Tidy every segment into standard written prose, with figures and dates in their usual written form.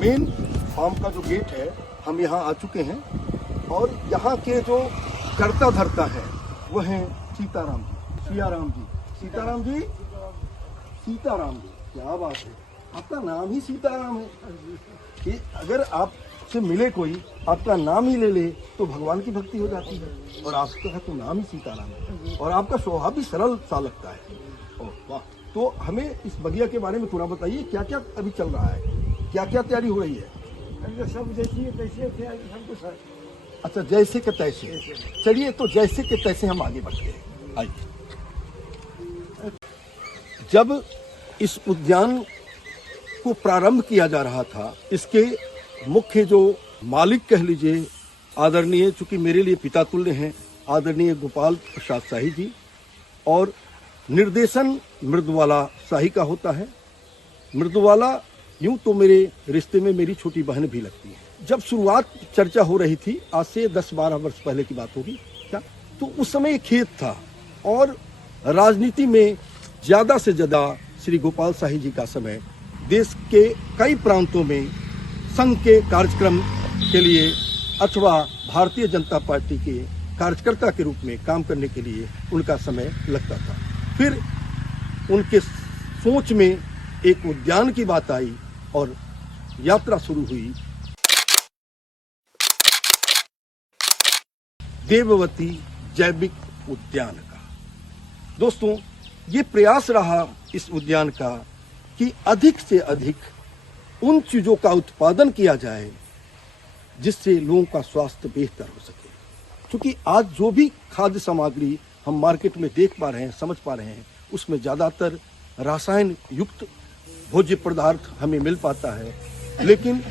Main farm का जो gate है, हम यहाँ आ चुके हैं और यहाँ के जो करता धरता है वह है सीताराम जी, सियाराम जी, सीताराम जी, सीताराम जी। क्या बात है, आपका नाम ही सीताराम है कि अगर आपसे मिले कोई, आपका नाम ही ले ले तो भगवान की भक्ति हो जाती है। और आपका तो नाम ही सीताराम है और आपका स्वभाव भी सरल सा लगता है। ओह वाह। तो हमें इस बगिया के बारे में थोड़ा बताइए, क्या क्या अभी चल रहा है, क्या क्या तैयारी हो रही है? सब जैसे तैसे सब कुछ है। अच्छा, जैसे के तैसे। चलिए, तो जैसे के तैसे हम आगे बढ़ते हैं। आइए। जब इस उद्यान को प्रारंभ किया जा रहा था, इसके मुख्य जो मालिक कह लीजिए, आदरणीय, चूंकि मेरे लिए पिता तुल्य हैं, आदरणीय गोपाल प्रसाद शाही जी, और निर्देशन मृदुवाला शाही का होता है। मृदुवाला यूं तो मेरे रिश्ते में मेरी छोटी बहन भी लगती है। जब शुरुआत चर्चा हो रही थी, आज से 10-12 वर्ष पहले की बात होगी क्या, तो उस समय एक खेत था और राजनीति में ज्यादा से ज्यादा श्री गोपाल शाही जी का समय देश के कई प्रांतों में संघ के कार्यक्रम के लिए अथवा भारतीय जनता पार्टी के कार्यकर्ता के रूप में काम करने के लिए उनका समय लगता था। फिर उनके सोच में एक उद्यान की बात आई और यात्रा शुरू हुई देववती जैविक उद्यान का। दोस्तों, ये प्रयास रहा इस उद्यान का कि अधिक से अधिक उन चीजों का उत्पादन किया जाए जिससे लोगों का स्वास्थ्य बेहतर हो सके। क्योंकि आज जो भी खाद्य सामग्री हम मार्केट में देख पा रहे हैं, समझ पा रहे हैं, उसमें ज्यादातर रासायन युक्त भोज्य पदार्थ हमें मिल पाता है। लेकिन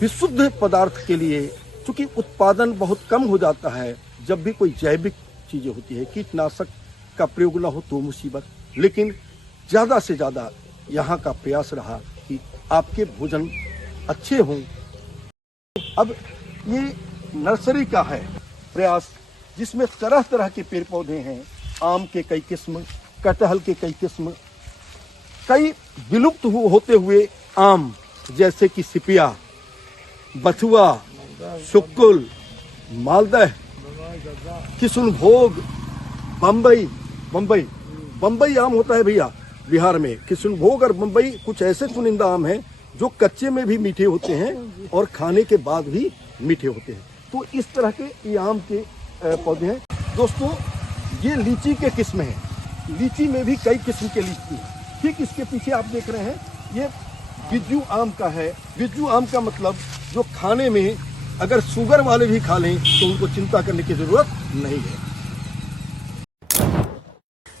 विशुद्ध पदार्थ के लिए चूंकि उत्पादन बहुत कम हो जाता है, जब भी कोई जैविक चीजें होती है, कीटनाशक का प्रयोग न हो तो मुसीबत। लेकिन ज्यादा से ज्यादा यहाँ का प्रयास रहा कि आपके भोजन अच्छे हों। अब ये नर्सरी का है प्रयास, जिसमें तरह तरह के पेड़ पौधे हैं। आम के कई किस्म, कटहल के कई किस्म, कई विलुप्त होते हुए आम जैसे कि सिपिया, बथुआ, शुक्कुल, मालदह, किशुनभोग, बम्बई आम होता है भैया बिहार में। किशुनभोग और बम्बई कुछ ऐसे चुनिंदा आम हैं जो कच्चे में भी मीठे होते हैं और खाने के बाद भी मीठे होते हैं। तो इस तरह के ये आम के पौधे हैं। दोस्तों, ये लीची के किस्म हैं। लीची में भी कई किस्म के लीची हैं। ठीक इसके पीछे आप देख रहे हैं, ये बिज्जू आम का है। बिज्जू आम का मतलब जो खाने में अगर शुगर वाले भी खा लें तो उनको चिंता करने की जरूरत नहीं है।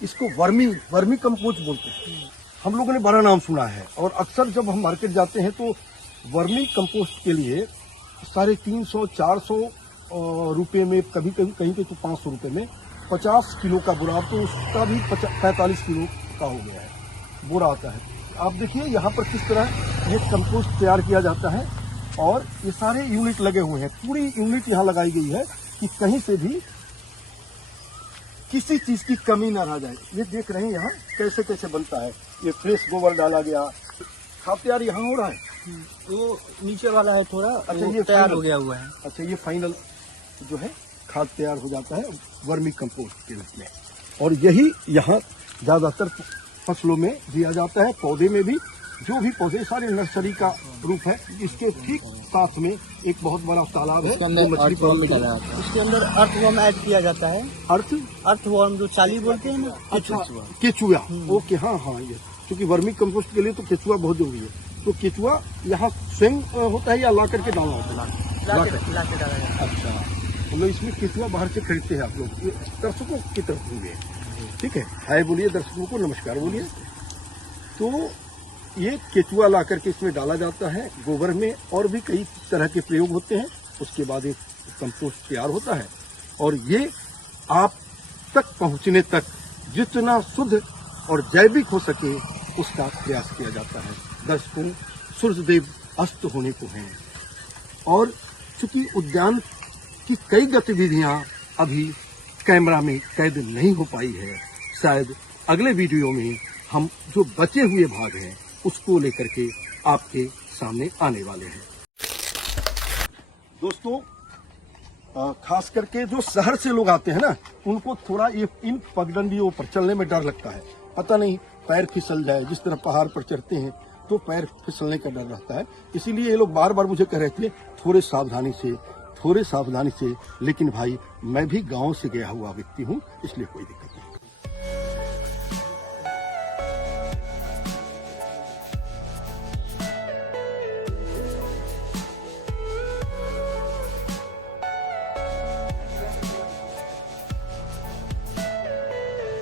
इसको वर्मी कंपोस्ट बोलते हैं। हम लोगों ने बड़ा नाम सुना है और अक्सर जब हम मार्केट जाते हैं तो वर्मी कंपोस्ट के लिए 350-400 रुपये में, कभी कभी कहीं पे तो 500 रुपये में 50 किलो का बुरा, तो उसका भी 45 किलो का हो गया है बुरा आता है। आप देखिए यहाँ पर किस तरह ये कंपोस्ट तैयार किया जाता है और ये सारे यूनिट लगे हुए हैं। पूरी यूनिट यहाँ लगाई गई है कि कहीं से भी किसी चीज की कमी ना रह जाए। ये देख रहे हैं यहाँ कैसे कैसे बनता है। ये फ्रेश गोबर डाला गया, खाद तैयार यहाँ हो रहा है। वो नीचे वाला है थोड़ा, अच्छा, ये तैयार हो गया हुआ है। अच्छा, ये फाइनल जो है खाद तैयार हो जाता है वर्मी कंपोस्ट के रूप में। और यही यहाँ ज्यादातर फसलों में दिया जाता है, पौधे में भी। जो भी पौधे, सारे नर्सरी का रूप है। इसके ठीक साथ में एक बहुत बड़ा तालाब है, मछली पालन। उसके अंदर अर्थवर्म ऐड किया जाता है। अर्थवर्म जो चाली बोलते हैं ना। अच्छा, केचुआ। ओके, हाँ, ये क्योंकि वर्मी कंपोस्ट के लिए तो केचुआ बहुत जरूरी है। तो केचुआ यहाँ स्वयं होता है या ला करके डालना होता है? ला के डाला जाता है। अच्छा, मतलब इसमें केचुआ बाहर से खरीदते हैं आप लोग, दर्शकों की तरफ होंगे। ठीक है, हाय बोलिए दर्शकों को, नमस्कार बोलिए। तो ये केचुआ ला करके इसमें डाला जाता है। गोबर में और भी कई तरह के प्रयोग होते हैं। उसके बाद एक कंपोस्ट तैयार होता है और ये आप तक पहुंचने तक जितना शुद्ध और जैविक हो सके उसका प्रयास किया जाता है। दर्शकों, सूर्यदेव अस्त होने को हैं और चूंकि उद्यान की कई गतिविधियां अभी कैमरा में कैद नहीं हो पाई है, शायद अगले वीडियो में हम जो बचे हुए भाग हैं उसको लेकर के आपके सामने आने वाले हैं। दोस्तों, खास करके जो शहर से लोग आते हैं ना, उनको थोड़ा ये इन पगडंडियों पर चलने में डर लगता है। पता नहीं पैर फिसल जाए, जिस तरह पहाड़ पर चढ़ते हैं तो पैर फिसलने का डर रहता है। इसीलिए ये लोग बार बार मुझे कह रहे थे थोड़े सावधानी से। लेकिन भाई, मैं भी गांव से गया हुआ व्यक्ति हूं, इसलिए कोई दिक्कत नहीं।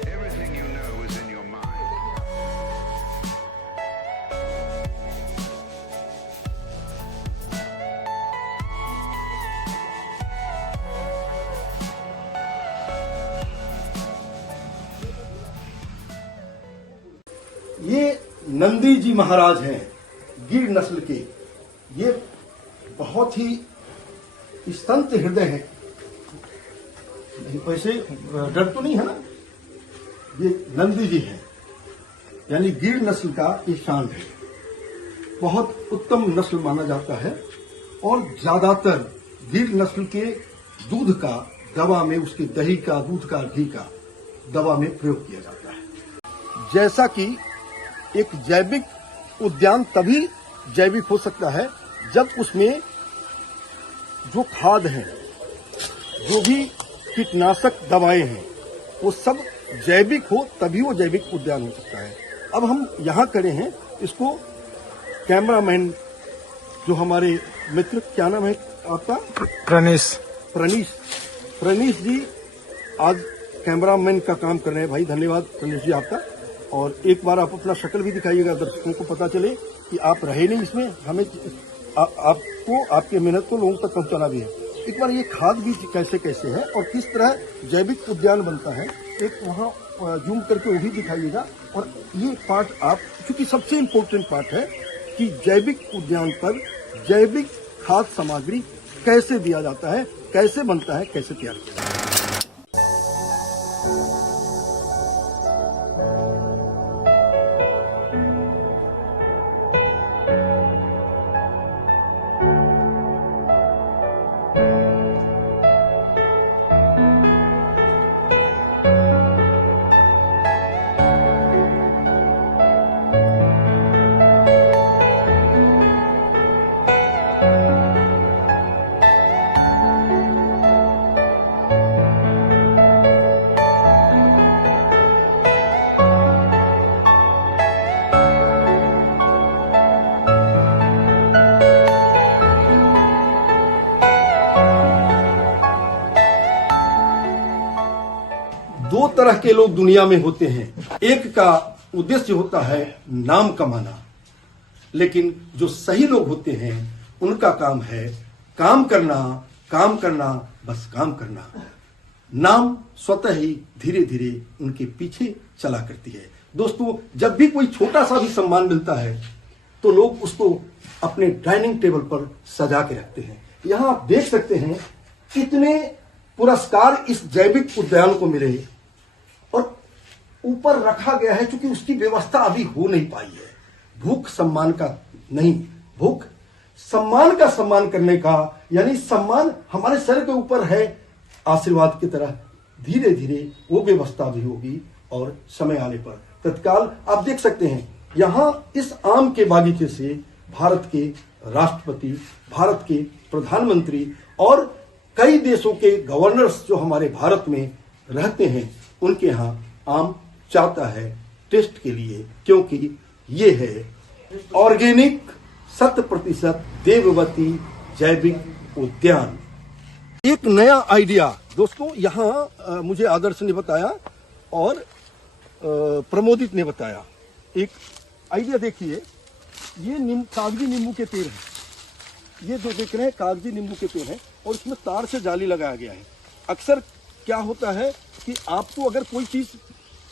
Everything you know is in your mind. ये नंदी जी महाराज हैं, गिर नस्ल के। ये बहुत ही संत हृदय हैं। वैसे डर तो नहीं है ना? ये नंदी जी हैं, यानी गिर नस्ल का ये शान है। बहुत उत्तम नस्ल माना जाता है और ज्यादातर गिर नस्ल के दूध का दवा में, उसके दही का, दूध का, घी का दवा में प्रयोग किया जाता है। जैसा कि एक जैविक उद्यान तभी जैविक हो सकता है जब उसमें जो खाद है, जो भी कीटनाशक दवाएं हैं, वो सब जैविक हो, तभी वो जैविक उद्यान हो सकता है। अब हम यहाँ खड़े हैं, इसको कैमरामैन जो हमारे मित्र, क्या नाम है आपका? प्रणीश जी आज कैमरामैन का काम कर रहे हैं। भाई धन्यवाद प्रणीश जी आपका। और एक बार आप अपना शक्ल भी दिखाइएगा, दर्शकों को पता चले कि आप रहे नहीं इसमें। हमें आपको, आपके मेहनत को लोगों तक पहुंचाना भी है। एक बार ये खाद बीज कैसे कैसे है और किस तरह जैविक उद्यान बनता है, एक वहाँ जूम करके वो भी दिखाइएगा। और ये पार्ट आप, क्योंकि सबसे इम्पोर्टेंट पार्ट है कि जैविक उद्यान पर जैविक खाद सामग्री कैसे दिया जाता है, कैसे बनता है, कैसे तैयार किया जाता है। दो तरह के लोग दुनिया में होते हैं। एक का उद्देश्य होता है नाम कमाना, लेकिन जो सही लोग होते हैं उनका काम है काम करना, बस काम करना। नाम स्वतः ही धीरे धीरे उनके पीछे चला करती है। दोस्तों, जब भी कोई छोटा सा भी सम्मान मिलता है तो लोग उसको अपने डाइनिंग टेबल पर सजा के रखते हैं। यहां आप देख सकते हैं कितने पुरस्कार इस जैविक उद्यान को मिले और ऊपर रखा गया है, क्योंकि उसकी व्यवस्था अभी हो नहीं पाई है। भूख सम्मान का नहीं, भूख सम्मान का सम्मान करने का, यानी सम्मान हमारे सर के ऊपर है आशीर्वाद की तरह। धीरे धीरे वो व्यवस्था भी होगी और समय आने पर तत्काल आप देख सकते हैं यहां इस आम के बागीचे से भारत के राष्ट्रपति, भारत के प्रधानमंत्री और कई देशों के गवर्नर्स जो हमारे भारत में रहते हैं, उनके यहां आम जाता है टेस्ट के लिए, क्योंकि ये है ऑर्गेनिक 100% देववती जैविक उद्यान। एक नया आइडिया दोस्तों यहाँ मुझे आदर्श ने बताया और प्रमोदित ने बताया। एक आइडिया देखिए, ये कागजी नींबू के पेड़ हैं। ये जो देख रहे हैं कागजी नींबू के पेड़ हैं और इसमें तार से जाली लगाया गया है। अक्सर क्या होता है कि आपको अगर कोई चीज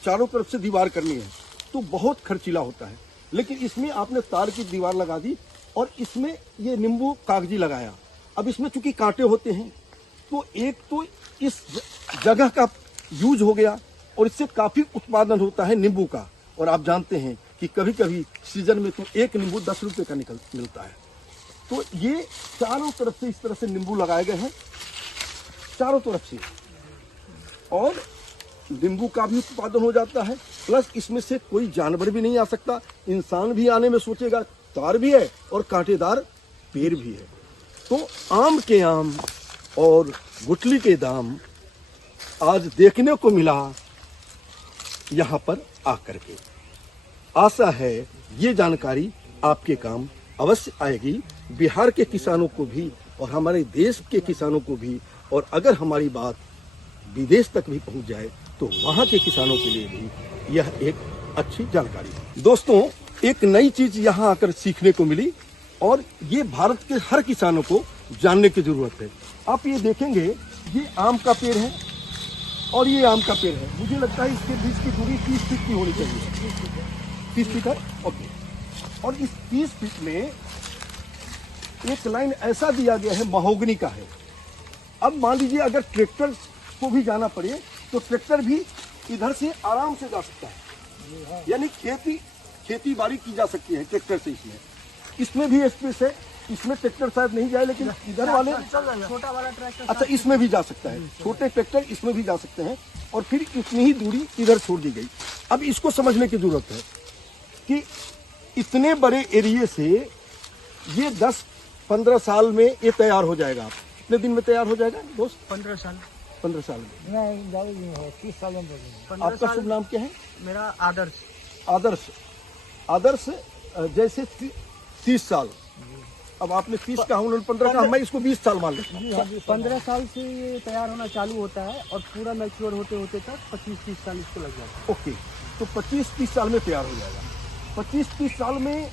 चारों तरफ से दीवार करनी है तो बहुत खर्चीला होता है, लेकिन इसमें आपने तार की दीवार लगा दी और इसमें ये नींबू कागजी लगाया। अब इसमें चूंकि कांटे होते हैं तो एक तो इस जगह का यूज हो गया और इससे काफी उत्पादन होता है नींबू का। और आप जानते हैं कि कि कभी कभी सीजन में तो एक नींबू 10 रुपए का मिलता है। तो ये चारों तरफ से इस तरह से नींबू लगाए गए हैं, चारों तरफ से, और नींबू का भी उत्पादन हो जाता है। प्लस इसमें से कोई जानवर भी नहीं आ सकता, इंसान भी आने में सोचेगा, तार भी है और कांटेदार पेड़ भी है। तो आम के आम और गुठली के दाम आज देखने को मिला यहाँ पर आकर के। आशा है ये जानकारी आपके काम अवश्य आएगी, बिहार के किसानों को भी और हमारे देश के किसानों को भी, और अगर हमारी बात विदेश तक भी पहुंच जाए तो वहां के किसानों के लिए भी यह एक अच्छी जानकारी है। दोस्तों, एक नई चीज यहाँ आकर सीखने को मिली और ये भारत के हर किसानों को जानने की जरूरत है। आप ये देखेंगे, ये आम का पेड़ है और ये आम का पेड़ है। मुझे लगता है इसके बीच की दूरी 30 फीट की होनी चाहिए। 30 फीट है, ओके। और इस 30 फीट में एक लाइन ऐसा दिया गया है, महोगनी का है। अब मान लीजिए अगर ट्रैक्टर को भी जाना पड़े तो ट्रैक्टर भी इधर से आराम से जा सकता है, यानी खेती बाड़ी की जा सकती है ट्रैक्टर से। इसमें भी स्पेस है, इसमें ट्रैक्टर शायद नहीं जाए, लेकिन इधर वाले छोटा वाला ट्रैक्टर, अच्छा, इसमें भी जा सकता है, छोटे ट्रैक्टर इसमें भी जा सकते हैं। और फिर इतनी ही दूरी इधर छोड़ दी गई। अब इसको समझने की जरूरत है कि इतने बड़े एरिया से ये 10-15 साल में ये तैयार हो जाएगा। कितने दिन में तैयार हो जाएगा दोस्त? 15 साल। 15 साल में। नहीं, ज़्यादा दिन है, 30 साल में। आपका शुभ नाम क्या है? मेरा आदर्श। आदर्श जैसे 30 साल। अब आपने 30 कहा, उन्होंने 15 कहा, मैं इसको 20 साल मान लेता हूँ। 15 साल से ये तैयार होना चालू होता है और पूरा मैच्योर होते होते तक 25-30 साल इसको लग जाता है। ओके, तो 25-30 साल में तैयार हो जाएगा। 25-30 साल में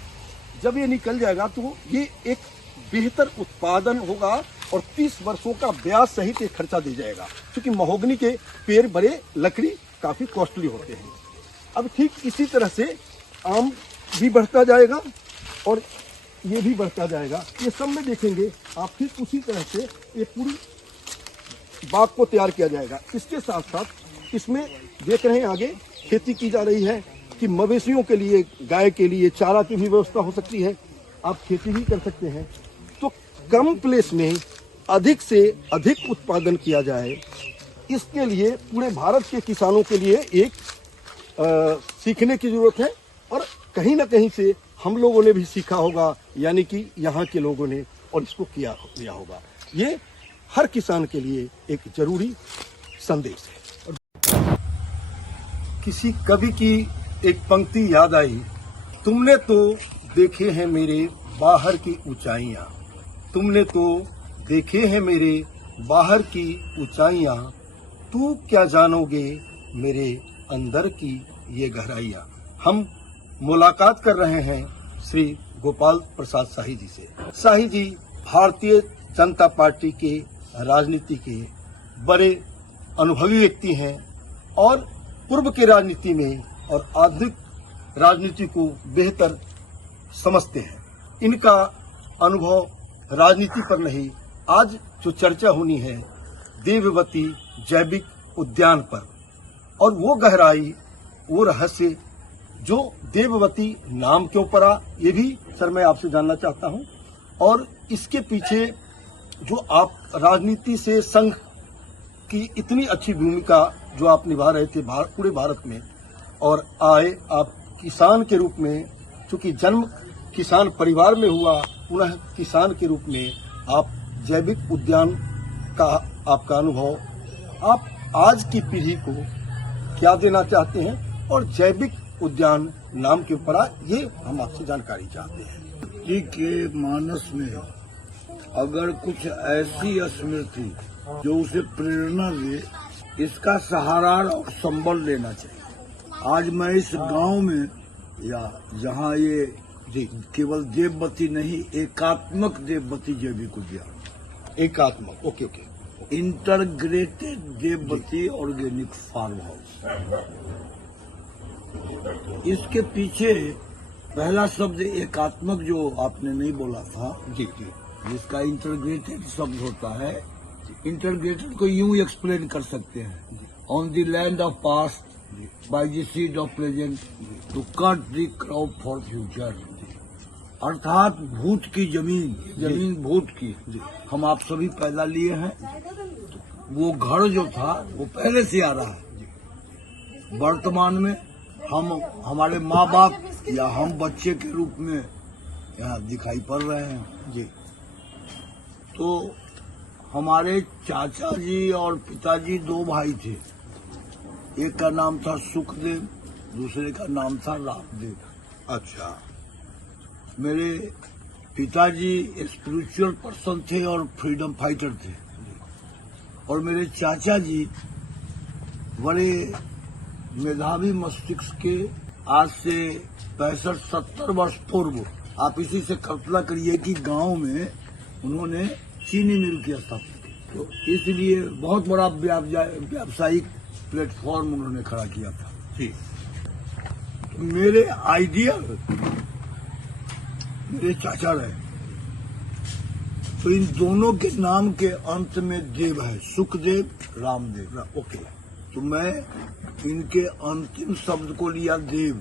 जब ये निकल जाएगा तो ये एक बेहतर उत्पादन होगा और 30 वर्षों का ब्याज सहित एक खर्चा दे जाएगा, क्योंकि महोगनी के पेड़ बड़े, लकड़ी काफी कॉस्टली होते हैं। अब ठीक इसी तरह से आम भी बढ़ता जाएगा और ये भी बढ़ता जाएगा। ये सब में देखेंगे आप, ठीक उसी तरह से ये पूरी बाग को तैयार किया जाएगा। इसके साथ साथ इसमें देख रहे हैं आगे खेती की जा रही है कि मवेशियों के लिए, गाय के लिए चारा की भी व्यवस्था हो सकती है, आप खेती भी कर सकते हैं। तो कम प्लेस में अधिक से अधिक उत्पादन किया जाए, इसके लिए पूरे भारत के किसानों के लिए एक सीखने की जरूरत है। और कहीं ना कहीं से हम लोगों ने भी सीखा होगा, यानी कि यहाँ के लोगों ने, और इसको किया होगा। ये हर किसान के लिए एक जरूरी संदेश है। किसी कवि की एक पंक्ति याद आई, तुमने तो देखे हैं मेरे बाहर की ऊंचाइयां, तुमने तो देखे हैं मेरे बाहर की ऊंचाइयां, तू क्या जानोगे मेरे अंदर की ये गहराइयां। हम मुलाकात कर रहे हैं श्री गोपाल प्रसाद शाही जी से। शाही जी भारतीय जनता पार्टी के राजनीति के बड़े अनुभवी व्यक्ति हैं और पूर्व के राजनीति में और आधुनिक राजनीति को बेहतर समझते हैं। इनका अनुभव राजनीति पर नहीं, आज जो चर्चा होनी है देववती जैविक उद्यान पर, और वो गहराई, वो रहस्य जो देववती नाम क्यों पड़ा, ये भी सर मैं आपसे जानना चाहता हूं। और इसके पीछे जो आप राजनीति से संघ की इतनी अच्छी भूमिका जो आप निभा रहे थे पूरे भारत में, और आए आप किसान के रूप में, चूंकि जन्म किसान परिवार में हुआ, पुनः किसान के रूप में आप जैविक उद्यान का आपका अनुभव, आप आज की पीढ़ी को क्या देना चाहते हैं, और जैविक उद्यान नाम के ऊपर ये हम आपसे जानकारी चाहते हैं। जी के मानस में अगर कुछ ऐसी स्मृति जो उसे प्रेरणा दे, इसका सहारा और संबल लेना चाहिए। आज मैं इस गांव में, या जहां ये जी केवल देववती नहीं, एकात्मक देववती जैविक उद्यान, एकात्मक, okay, integrated Devvati organic farm house, इसके पीछे पहला शब्द एकात्मक जो आपने नहीं बोला था, जी, जिसका इंटरग्रेटेड शब्द होता है। इंटरग्रेटेड को यूं एक्सप्लेन कर सकते हैं, on the land of past by the seed of present to cut the crop for future. अर्थात भूत की जमीन भूत की हम आप सभी पैदा लिए हैं। वो घर जो था वो पहले से आ रहा है। वर्तमान में हम हमारे माँ बाप या हम बच्चे के रूप में यहाँ दिखाई पड़ रहे हैं जी। तो हमारे चाचा जी और पिताजी दो भाई थे। एक का नाम था सुखदेव, दूसरे का नाम था रामदेव। अच्छा। मेरे पिताजी स्पिरिचुअल पर्सन थे और फ्रीडम फाइटर थे, और मेरे चाचा जी बड़े मेधावी मस्तिष्क के। आज से 65-70 वर्ष पूर्व आप इसी से कल्पना करिए कि गांव में उन्होंने चीनी मिल की स्थापना की। तो इसलिए बहुत बड़ा व्यावसायिक प्लेटफॉर्म उन्होंने खड़ा किया था जी। तो मेरे आइडिया मेरे चाचा रहे। तो इन दोनों के नाम के अंत में देव है, सुखदेव रामदेव। ओके। तो मैं इनके अंतिम शब्द को लिया देव।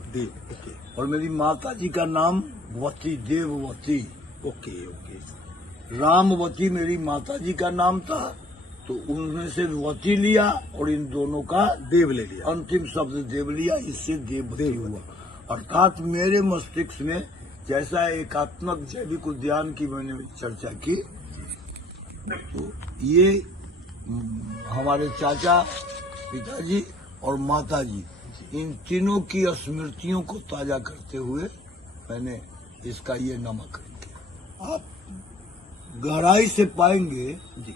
ओके। और मेरी माता जी का नाम वती, देववती। ओके। ओके। रामवती मेरी माता जी का नाम था, तो उनमें से वती लिया और इन दोनों का देव ले लिया। अंतिम शब्द देव लिया, इससे देववती हुआ। अर्थात मेरे मस्तिष्क में जैसा एकात्मक जैविक उद्यान की मैंने चर्चा की, तो ये हमारे चाचा, पिताजी और माताजी, इन तीनों की स्मृतियों को ताजा करते हुए मैंने इसका ये नामकरण किया। आप गहराई से पाएंगे जी।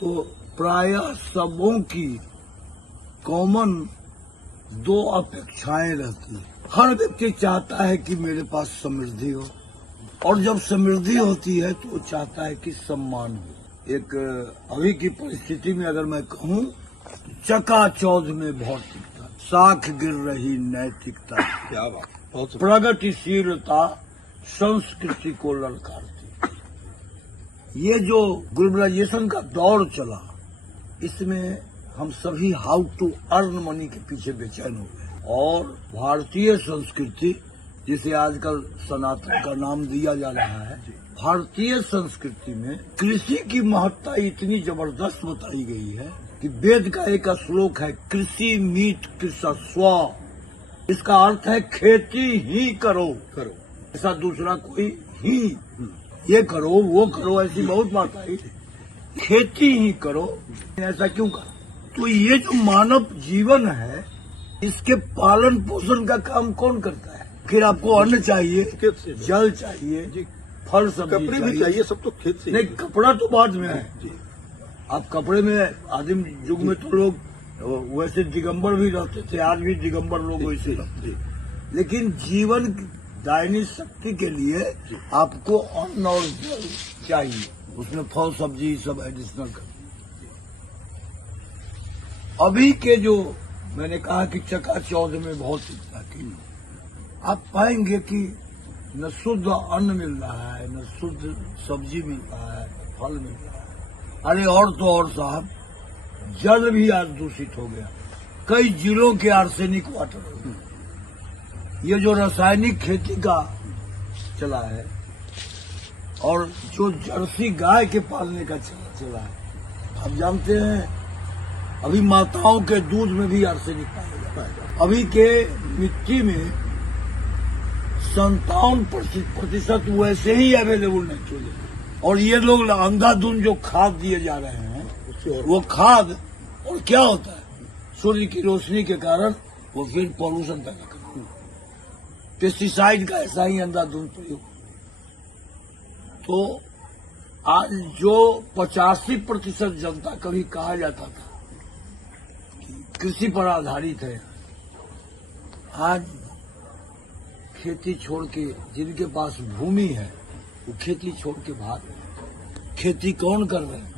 तो प्रायः सबों की कॉमन दो अपेक्षाएं रहती है। हर व्यक्ति चाहता है कि मेरे पास समृद्धि हो, और जब समृद्धि होती है तो वो चाहता है कि सम्मान हो। एक अभी की परिस्थिति में अगर मैं कहूँ, चकाचौंध में भौतिकता, साख गिर रही नैतिकता, क्या बात। बहुत प्रगतिशीलता संस्कृति को ललकारती। ये जो ग्लोबलाइजेशन का दौर चला, इसमें हम सभी हाउ टू अर्न मनी के पीछे बेचैन हो गए। और भारतीय संस्कृति, जिसे आजकल सनातन का नाम दिया जा रहा है, भारतीय संस्कृति में कृषि की महत्ता इतनी जबरदस्त बताई गई है कि वेद का एक श्लोक है, कृषि मीत कृषस्व। इसका अर्थ है खेती ही करो। ऐसा दूसरा कोई ही ये करो वो करो ऐसी बहुत बात आई। खेती ही करो, ऐसा क्यों करो? तो ये जो मानव जीवन है, इसके पालन पोषण का काम कौन करता है? फिर आपको अन्न चाहिए, जल चाहिए, फल सब्जी कपड़े भी चाहिए, सब तो खेत से। नहीं, कपड़ा तो बाद में है। आप कपड़े में आदिम युग में तो लोग वैसे दिगंबर भी रहते थे, आज भी दिगंबर लोग वैसे रहते। लेकिन जीवन दायनी शक्ति के लिए आपको अन्न और जल चाहिए, उसमें फल सब्जी सब एडिशनल कर। अभी के जो मैंने कहा कि चकाचौंध में बहुत इतना की, आप पाएंगे कि न शुद्ध अन्न मिल रहा है, न शुद्ध सब्जी मिल रहा है, न फल मिल रहा है। अरे और तो और साहब, जल भी आज दूषित हो गया। कई जिलों के आर्सेनिक वाटर हो गए। ये जो रासायनिक खेती का चला है, और जो जर्सी गाय के पालने का चला है, आप जानते हैं अभी माताओं के दूध में भी आर्सेनिक पाया जाता है। अभी के मिट्टी में 57% वैसे ही अवेलेबल नाइट्रोजन, और ये लोग अंधाधुंध जो खाद दिए जा रहे हैं, वो खाद और क्या होता है, सूर्य की रोशनी के कारण वो फिर पॉल्यूशन पैदा करता है। पेस्टिसाइड का ऐसा ही अंधाधुंध प्रयोग। तो आज जो 85% जनता कभी कहा जाता था कि कृषि पर आधारित है, आज खेती छोड़ के, जिनके पास भूमि है वो खेती छोड़ के भाग रहे। खेती कौन कर रहे हैं?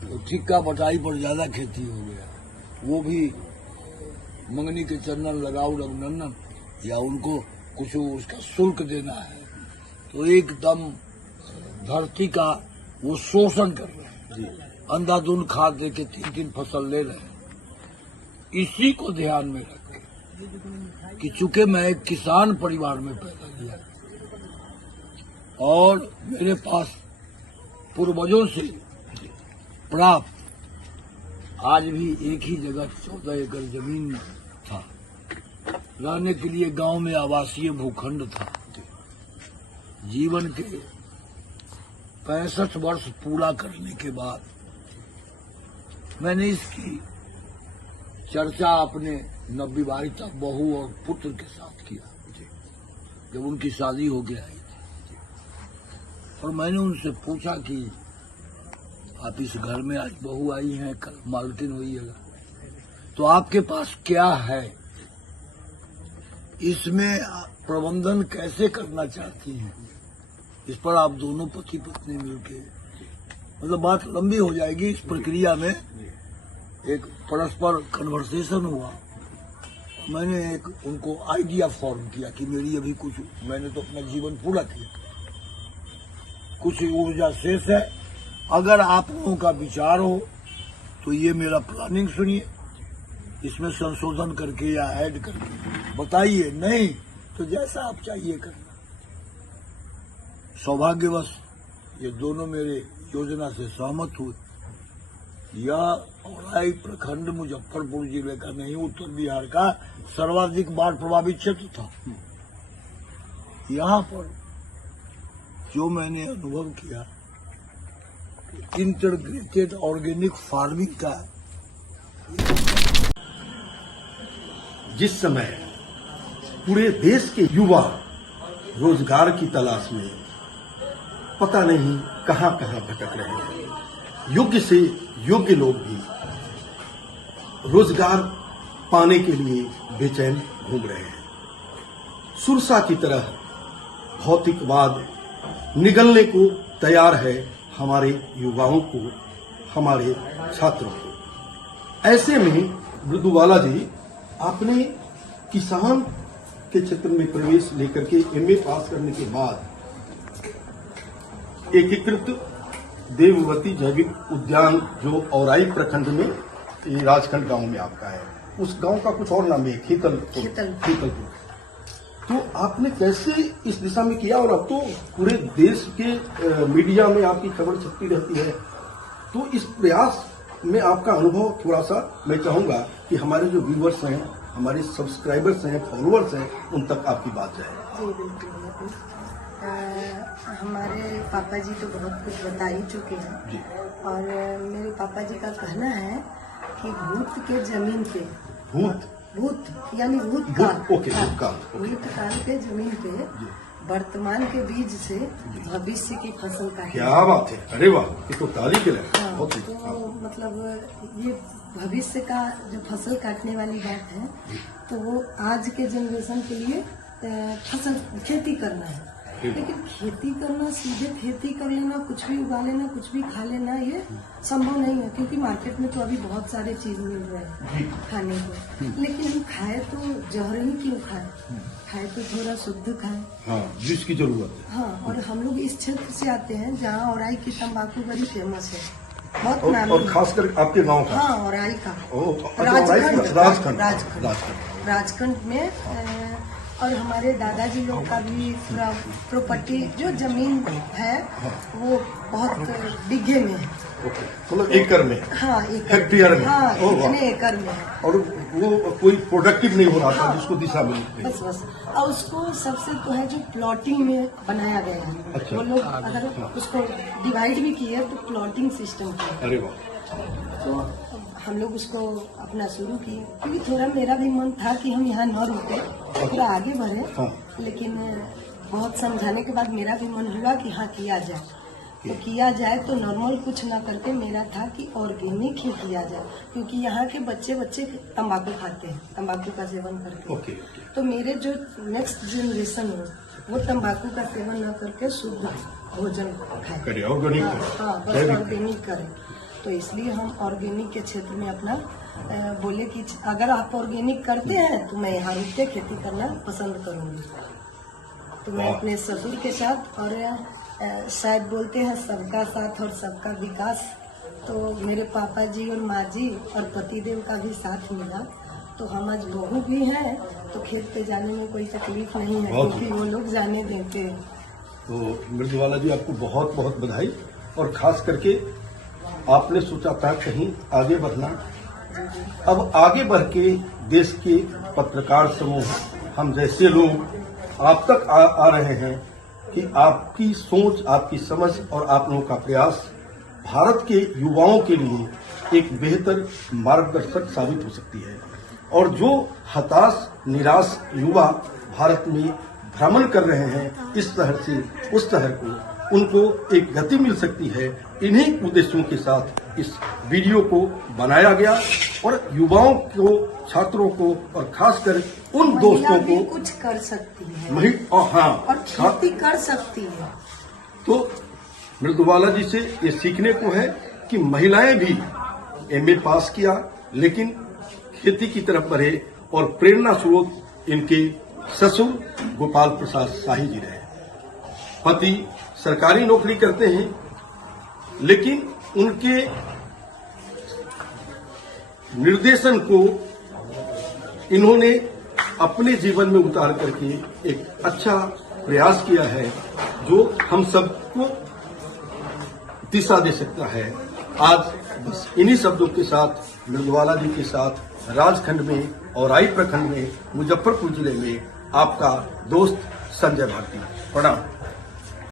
तो ठिक्का बटाई पर ज्यादा खेती हो गया, वो भी मंगनी के चंदन लगाओ रघुनंदन, या उनको कुछ उसका शुल्क देना है, तो एकदम धरती का वो शोषण कर रहे हैं। अंधाधुंध खाद दे के 3-3 फसल ले रहे हैं। इसी को ध्यान में रख के कि चूंकि मैं एक किसान परिवार में पैदा लिया और मेरे पास पूर्वजों से प्राप्त आज भी एक ही जगह 14 एकड़ जमीन था, रहने के लिए गांव में आवासीय भूखंड था। जीवन के 65 वर्ष पूरा करने के बाद मैंने इसकी चर्चा अपने नवविवाहिता बहू और पुत्र के साथ किया, जब उनकी शादी हो गया आई थी। और मैंने उनसे पूछा कि आप इस घर में आज बहू आई हैं, कल मालकिन होइएगा, तो आपके पास क्या है, इसमें प्रबंधन कैसे करना चाहती हैं, इस पर आप दोनों पति पत्नी मिलके, मतलब बात लंबी हो जाएगी। इस प्रक्रिया में एक परस्पर कन्वर्सेशन हुआ। मैंने एक उनको आइडिया फॉर्म किया कि मेरी अभी कुछ, मैंने तो अपना जीवन पूरा किया, कुछ ऊर्जा शेष है, अगर आप लोगों का विचार हो तो ये मेरा प्लानिंग सुनिए, इसमें संशोधन करके या ऐड करके बताइए, नहीं तो जैसा आप चाहिए करना। सौभाग्यवश ये दोनों मेरे योजना से सहमत हुए। यह औराई प्रखंड मुजफ्फरपुर जिले का नहीं, उत्तर बिहार का सर्वाधिक बाढ़ प्रभावित क्षेत्र था। यहाँ पर जो मैंने अनुभव किया, इंटीग्रेटेड ऑर्गेनिक फार्मिंग का, जिस समय पूरे देश के युवा रोजगार की तलाश में पता नहीं कहां कहां भटक रहे हैं, योग्य से योग्य लोग भी रोजगार पाने के लिए बेचैन घूम रहे हैं। सुरसा की तरह भौतिकवाद निगलने को तैयार है हमारे युवाओं को, हमारे छात्रों को। ऐसे में मृदुबाला जी, आपने किसान के क्षेत्र में प्रवेश लेकर के एमए पास करने के बाद एकीकृत देववती जैविक उद्यान जो औराई प्रखंड में, ये राजखंड गांव में आपका है, उस गांव का कुछ और नाम है, खीतलपुर। तो आपने कैसे इस दिशा में किया, और अब तो पूरे देश के मीडिया में आपकी खबर छपती रहती है, तो इस प्रयास में आपका अनुभव थोड़ा सा मैं चाहूंगा कि हमारे जो व्यूवर्स हैं, हमारे सब्सक्राइबर्स हैं, फॉलोअर्स हैं, उन तक आपकी बात जाए। जी बिल्कुल। हमारे पापा जी तो बहुत कुछ बता ही चुके हैं जी। और मेरे पापा जी का कहना है कि भूत के जमीन पे, भूत यानी भूतकाल, भूतकाल के जमीन पे वर्तमान के बीज से भविष्य की फसल का, क्या बात है, अरे वाह, ये तो तारीफ के लिए। हाँ, तो मतलब ये भविष्य का जो फसल काटने वाली बात है, तो वो आज के जनरेशन के लिए फसल खेती करना है, लेकिन खेती करना, सीधे खेती कर लेना, कुछ भी उगा लेना, कुछ भी खा लेना, ये संभव नहीं है, क्योंकि मार्केट में तो अभी बहुत सारे चीज मिल रहे हैं खाने को, लेकिन हम खाए तो जहर ही क्यों खाए, खाए तो थोड़ा शुद्ध खाए, हाँ, जिसकी जरूरत है। हाँ, और हम लोग इस क्षेत्र से आते हैं जहाँ औराई की तंबाकू बड़ी फेमस है, बहुत नाम और खासकर आपके गांव का, हाँ, औराई का राजखंड में और हमारे दादाजी लोग का भी प्रॉपर्टी जो जमीन है वो बहुत बीघे में है, मतलब एकड़ में, हाँ, हेक्टेयर में, हाँ, इतने एकड़ में है, और वो कोई प्रोडक्टिव नहीं हो रहा था, जिसको दिशा मिली। बस और उसको सबसे तो है जो प्लॉटिंग में बनाया गया है। अच्छा। वो लोग अगर उसको डिवाइड भी किए तो प्लॉटिंग सिस्टम किया। अरे वाह। तो हम लोग उसको अपना शुरू किए, क्योंकि थोड़ा मेरा भी मन था कि हम यहाँ न रुके, थोड़ा आगे बढ़े, हाँ। लेकिन बहुत समझाने के बाद मेरा भी मन हुआ कि हाँ किया जाए, तो किया जाए तो नॉर्मल कुछ ना करके मेरा था कि ऑर्गेनिक ही किया जाए, क्योंकि यहाँ के बच्चे तंबाकू खाते हैं, तंबाकू का सेवन करते हैं। ओके। तो मेरे जो नेक्स्ट जनरेशन हो वो तंबाकू का सेवन न करके शुद्ध भोजन खाए, ऑर्गेनिक, हाँ, बस ऑर्गेनिक करें। तो इसलिए हम ऑर्गेनिक के क्षेत्र में अपना बोले कि अगर आप ऑर्गेनिक करते हैं तो मैं यहाँ रुक के खेती करना पसंद करूँगी। तो मैं अपने ससुर के साथ, और शायद बोलते हैं सबका साथ और सबका विकास, तो मेरे पापा जी और माँ जी और पतिदेव का भी साथ मिला, तो हम आज बहू भी हैं तो खेत पे जाने में कोई तकलीफ नहीं है, बहुत क्योंकि वो लोग जाने देते हैं। तो मृदुवाला जी आपको बहुत बहुत बधाई, और खास करके आपने सोचा था कहीं आगे बढ़ना। अब आगे बढ़ के देश के पत्रकार समूह, हम जैसे लोग आप तक आ रहे हैं कि आपकी सोच, आपकी समझ और आप लोगों का प्रयास भारत के युवाओं के लिए एक बेहतर मार्गदर्शक साबित हो सकती है। और जो हताश निराश युवा भारत में भ्रमण कर रहे हैं इस शहर से उस शहर को, उनको एक गति मिल सकती है। इन्हीं उद्देश्यों के साथ इस वीडियो को बनाया गया और युवाओं को, छात्रों को और खासकर उन दोस्तों महिला भी को कुछ कर सकती है और खेती कर सकती है। तो मृदुवाला जी से ये सीखने को है कि महिलाएं भी एमए पास किया लेकिन खेती की तरफ बढ़े, और प्रेरणा स्रोत इनके ससुर गोपाल प्रसाद शाही जी रहे। पति सरकारी नौकरी करते हैं लेकिन उनके निर्देशन को इन्होंने अपने जीवन में उतार करके एक अच्छा प्रयास किया है जो हम सबको दिशा दे सकता है। आज बस इन्हीं शब्दों के साथ मृदुवाला जी के साथ राजखंड में और राई प्रखंड में मुजफ्फरपुर जिले में आपका दोस्त संजय भारती। प्रणाम।